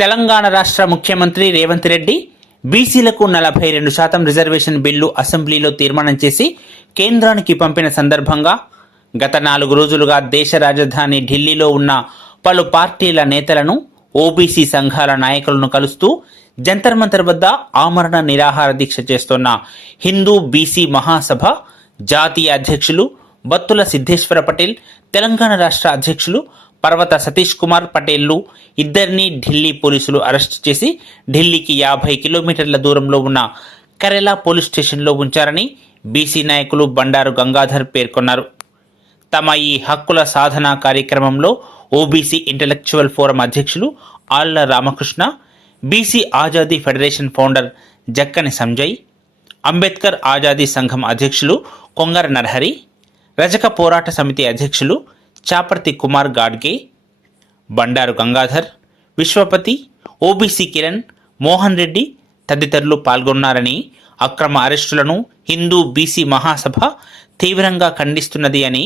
తెలంగాణ రాష్ట్ర ముఖ్యమంత్రి రేవంత్ రెడ్డి బీసీలకు నలభై రెండు శాతం రిజర్వేషన్ బిల్లు అసెంబ్లీలో తీర్మానం చేసి కేంద్రానికి పంపిన సందర్భంగా గత నాలుగు రోజులుగా దేశ రాజధాని ఢిల్లీలో ఉన్న పలు పార్టీల నేతలను ఓబీసీ సంఘాల నాయకులను కలుస్తూ జంతర్ మంతర్ వద్ద ఆమరణ నిరాహార దీక్ష చేస్తున్న హిందూ బీసీ మహాసభ జాతీయ అధ్యక్షులు బత్తుల సిద్ధేశ్వర పటేల్ తెలంగాణ రాష్ట్ర అధ్యక్షులు పర్వత సతీష్ కుమార్ పటేల్లు ఇద్దరిని ఢిల్లీ పోలీసులు అరెస్ట్ చేసి ఢిల్లీకి యాభై కిలోమీటర్ల దూరంలో ఉన్న కరెలా పోలీస్ స్టేషన్లో ఉంచారని బీసీ నాయకులు బండారు గంగాధర్ పేర్కొన్నారు. తమ ఈ హక్కుల సాధన కార్యక్రమంలో ఓబీసీ ఇంటలెక్చువల్ ఫోరం అధ్యక్షులు Alla Ramakrishna BC Azadi federation founder Jakkani Sanjay Ambedkar Azadi Sangham అధ్యక్షులు కొంగర నరహరి రజక పోరాట సమితి అధ్యక్షులు చాపర్తి కుమార్ గాడ్గే బండారు గంగాధర్ విశ్వపతి ఓబీసీ కిరణ్ మోహన్ రెడ్డి తదితరులు పాల్గొన్నారని అక్రమ అరెస్టులను హిందూ బీసీ మహాసభ తీవ్రంగా ఖండిస్తున్నది అని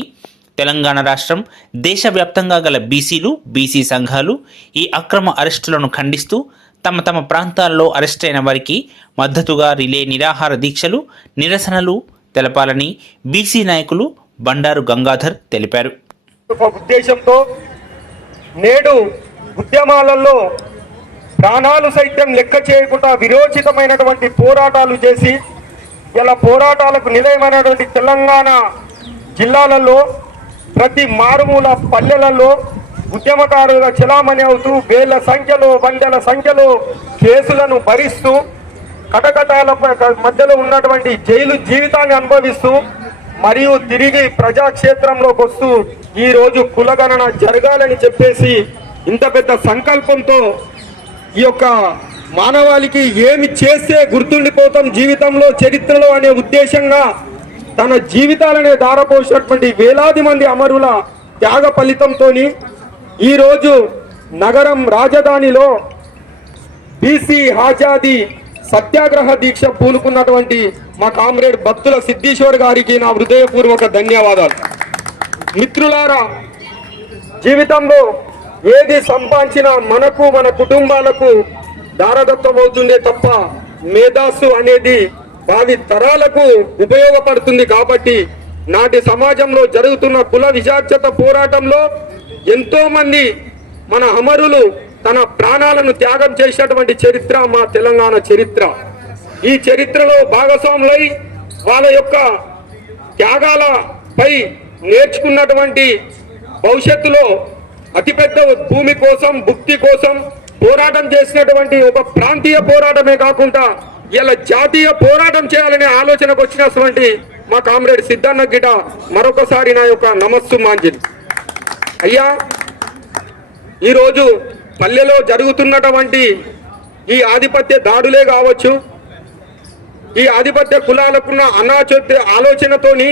తెలంగాణ రాష్ట్రం దేశవ్యాప్తంగా గల బీసీలు బీసీ సంఘాలు ఈ అక్రమ అరెస్టులను ఖండిస్తూ తమ తమ ప్రాంతాల్లో అరెస్ట్ అయిన వారికి మద్దతుగా రిలే నిరాహార దీక్షలు నిరసనలు తెలపాలని బీసీ నాయకులు బండారు గంగాధర్ తెలిపారు. ఉద్దేశంతో నేడు ఉద్యమాలలో ప్రాణాలు సైతం లెక్క చేయకుండా విరోచితమైనటువంటి పోరాటాలు చేసి ఇలా పోరాటాలకు నిలయమైనటువంటి తెలంగాణ జిల్లాలలో ప్రతి మారుమూల పల్లెలలో ఉద్యమకారులుగా చలామణి అవుతూ వేల సంఖ్యలో వందల సంఖ్యలో కేసులను భరిస్తూ కటకటాల మధ్యలో ఉన్నటువంటి జైలు జీవితాన్ని అనుభవిస్తూ మరియు తిరిగి ప్రజాక్షేత్రంలోకి వస్తూ ఈరోజు కులగణన జరగాలని చెప్పేసి ఇంత పెద్ద సంకల్పంతో ఈ యొక్క మానవాళికి ఏమి చేస్తే గుర్తుండిపోతాం జీవితంలో చరిత్రలో అనే ఉద్దేశంగా తన జీవితాలనే దారపోసినటువంటి వేలాది మంది అమరుల త్యాగ ఫలితంతో ఈరోజు నగరం రాజధానిలో బీసీ ఆజాదీ సత్యాగ్రహ దీక్ష పూనుకున్నటువంటి మా కామ్రేడ్ భక్తుల సిద్ధేశ్వర్ గారికి నా హృదయపూర్వక ధన్యవాదాలు. మిత్రులారా జీవితంలో ఏది సంపాదించినా మనకు మన కుటుంబాలకు దారదత్తం తప్ప మేధాస్సు అనేది భావి తరాలకు ఉపయోగపడుతుంది కాబట్టి నాటి సమాజంలో జరుగుతున్న కుల విజాత్యత పోరాటంలో ఎంతో మంది మన అమరులు తన ప్రాణాలను త్యాగం చేసినటువంటి చరిత్ర మా తెలంగాణ చరిత్ర. ఈ చరిత్రలో భాగస్వాములై వాళ్ళ యొక్క త్యాగాలపై నేర్చుకున్నటువంటి భవిష్యత్తులో అతిపెద్ద భూమి కోసం భుక్తి కోసం పోరాటం చేసినటువంటి ఒక ప్రాంతీయ పోరాటమే కాకుండా ఇలా జాతీయ పోరాటం చేయాలనే ఆలోచనకు వచ్చినటువంటి మా కామ్రేడ్ సిద్ధన్న గిట మరొకసారి నా యొక్క నమస్సు మాంజలి. అయ్యా ఈరోజు పల్లెలో జరుగుతున్నటువంటి ఈ ఆధిపత్య దాడులే కావచ్చు ఈ ఆధిపత్య కులాలకున్న అనాచోత్య ఆలోచనతోని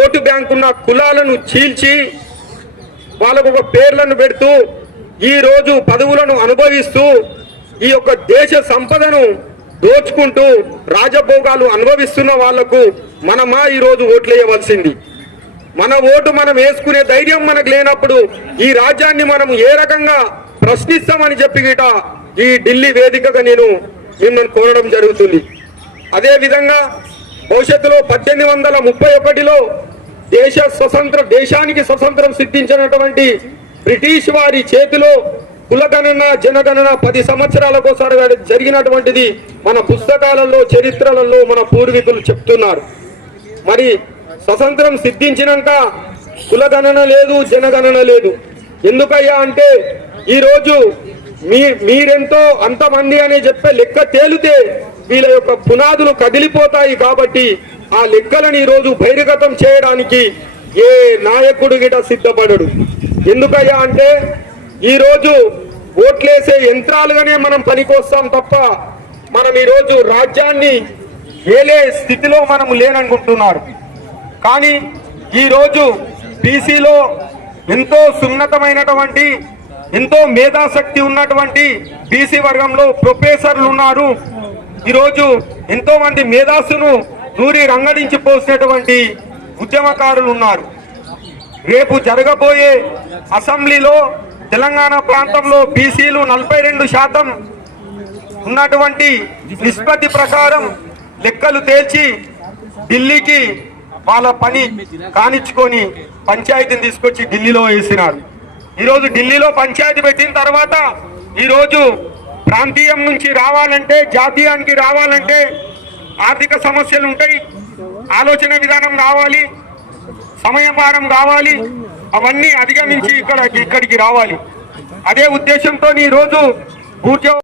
ఓటు బ్యాంకున్న కులాలను చీల్చి వాళ్ళకు ఒక పేర్లను పెడుతూ ఈ రోజు పదవులను అనుభవిస్తూ ఈ యొక్క దేశ సంపదను దోచుకుంటూ రాజభోగాలు అనుభవిస్తున్న వాళ్ళకు మనమా ఈ రోజు ఓట్లేయవలసింది? మన ఓటు మనం వేసుకునే ధైర్యం మనకు లేనప్పుడు ఈ రాజ్యాన్ని మనం ఏ రకంగా ప్రశ్నిస్తామని చెప్పి ఈ ఢిల్లీ వేదికగా నేను మిమ్మల్ని కోరడం జరుగుతుంది. అదేవిధంగా భవిష్యత్తులో పద్దెనిమిది వందల ముప్పై ఒకటిలో దేశ స్వతంత్ర దేశానికి స్వతంత్రం సిద్ధించినటువంటి బ్రిటిష్ వారి చేతిలో కులగణన జనగణన పది సంవత్సరాలకోసారి జరిగినటువంటిది మన పుస్తకాలలో చరిత్రలలో మన పూర్వీకులు చెప్తున్నారు. మరి స్వతంత్రం సిద్ధించినాక కులగణన లేదు జనగణన లేదు. ఎందుకయ్యా అంటే ఈరోజు మీ మీరెంతో అంతమంది అని చెప్పే లెక్క తేలితే వీళ్ళ యొక్క పునాదులు కదిలిపోతాయి కాబట్టి ఆ లెక్కలను ఈరోజు బహిర్గతం చేయడానికి ఏ నాయకుడు గిట సిద్ధపడడు. ఎందుకయ్యా అంటే ఈరోజు ఓట్లేసే యంత్రాలుగానే మనం పనికొస్తాం తప్ప మనం ఈరోజు రాజ్యాన్ని ఏలే స్థితిలో మనం లేననుకుంటున్నారు. కానీ ఈరోజు బీసీలో ఎంతో సున్నతమైనటువంటి ఎంతో మేధాశక్తి ఉన్నటువంటి బీసీ వర్గంలో ప్రొఫెసర్లు ఉన్నారు. ఈరోజు ఎంతో మంది మేధాసును నూరి రంగడించి పోసినటువంటి ఉద్యమకారులు ఉన్నారు. రేపు జరగబోయే అసెంబ్లీలో తెలంగాణ ప్రాంతంలో బీసీలు నలభై రెండు శాతం ఉన్నటువంటి నిష్పత్తి ప్రకారం లెక్కలు తేల్చి ఢిల్లీకి వాళ్ళ పని కానిచ్చుకొని పంచాయతీని తీసుకొచ్చి ఢిల్లీలో వేసినారు. ఈరోజు ఢిల్లీలో పంచాయతీ పెట్టిన తర్వాత ఈరోజు ప్రాంతీయం నుంచి రావాలంటే జాతీయానికి రావాలంటే ఆర్థిక సమస్యలు ఉంటాయి. ఆలోచన విధానం రావాలి. సమయపారం రావాలి. అవన్నీ అధిగమించి ఇక్కడ ఇక్కడికి రావాలి. అదే ఉద్దేశంతో ఈరోజు కూర్చో